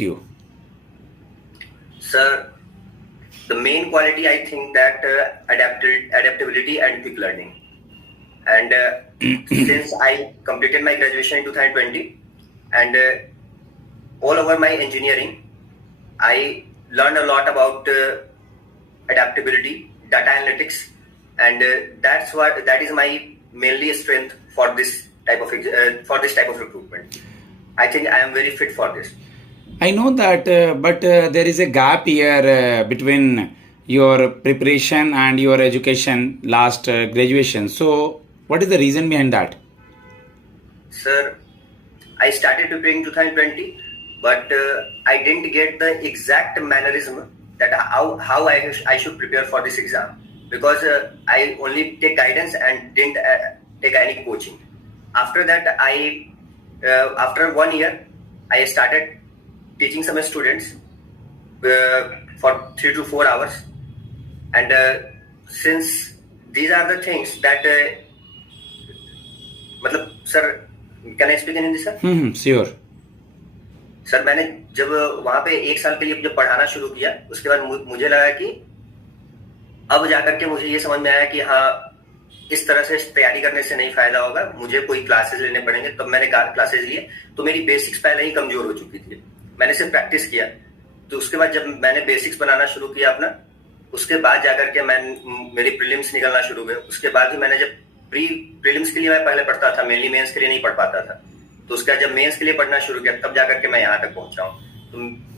you? Sir, the main quality I think that adaptability and quick learning. And since I completed my graduation in 2020 and all over my engineering, I learned a lot about adaptability, data analytics, and that is my mainly strength for this type of recruitment. I think I am very fit for this. I know that, but there is a gap here between your preparation and your education last graduation. So, what is the reason behind that? Sir, I started preparing in 2020, but I didn't get the exact mannerism that how I should prepare for this exam, because I only take guidance and didn't take any coaching. After that, after 1 year, I started teaching some students for 3 to 4 hours, and since these are the things that मतलब sir, can I speak in Hindi sir? Sure sir, मैंने जब वहां पे 1 साल के लिए जब पढ़ाना शुरू किया, उसके बाद मुझे लगा कि अब जाकर के मुझे ये समझ में आया कि हाँ, इस तरह से तैयारी करने से नहीं फायदा होगा, मुझे कोई क्लासेस लेने पड़ेंगे। तब मैंने क्लासेस लिए, तो मेरी बेसिक्स पहले ही कमजोर हो चुकी थी। मैंने सिर्फ प्रैक्टिस किया, तो उसके बाद जब मैंने बेसिक्स बनाना शुरू किया अपना, उसके बाद जाकर के मेरी प्रीलिम्स निकलना शुरू हुए। उसके बाद ही मैंने जब प्रीलिम्स के लिए मैं पहले पढ़ता था, मेनली मेंस के लिए नहीं पढ़ पाता था, तो उसका जब मेंस के लिए पढ़ना शुरू किया, तब जाकर के मैं यहाँ तक पहुंचा हूँ।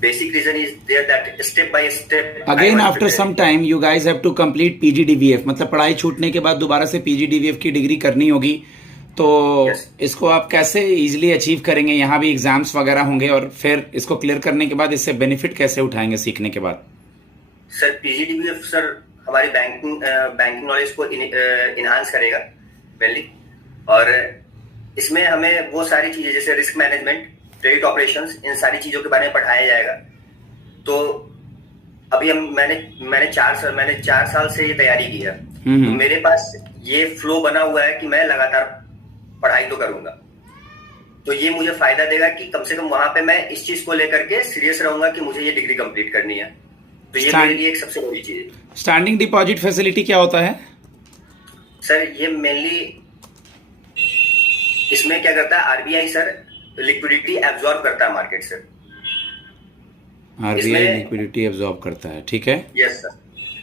Basic reason is there that step by step. Again, after some time, you guys have to complete PGDVF. मतलब पढ़ाई छूटने के बाद दोबारा से PGDVF की डिग्री करनी होगी। तो इसको आप कैसे इजीली अचीव करेंगे? यहाँ भी एग्जाम्स वगैरह होंगे, और फिर इसको क्लियर करने के बाद इससे बेनिफिट कैसे उठाएंगे सीखने के बाद? सर, PGDVF सर हमारी बैंकिंग नॉलेज को इनहांस करेगा मेनली, और इसमें हमें वो सारी चीजें जैसे रिस्क मैनेजमेंट, क्रेडिट ऑपरेशंस, इन सारी चीजों के बारे में पढ़ाया जाएगा। तो अभी मैंने 4 साल से ये तैयारी की है, तो मेरे पास ये फ्लो बना हुआ है कि मैं लगातार पढ़ाई तो करूंगा, तो ये मुझे फायदा देगा कि कम से कम वहां पे मैं इस चीज को लेकर के सीरियस रहूंगा कि मुझे ये डिग्री कंप्लीट करनी है। तो ये मेरे लिए एक सबसे बड़ी चीज है। स्टैंडिंग डिपॉजिट फैसिलिटी क्या होता है सर? ये मेनली इसमें क्या करता है, आरबीआई सर लिक्विडिटी एब्जॉर्ब करता है मार्केट से। आरबीआई लिक्विडिटी एब्जॉर्ब करता है, ठीक है? यस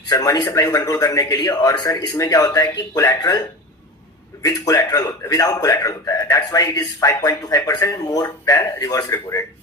सर, मनी सप्लाई को कंट्रोल करने के लिए। और सर इसमें क्या होता है कि कोलैटरल विदाउट कोलैटरल होता है। That's why it is 5.25% more than reverse repo rate.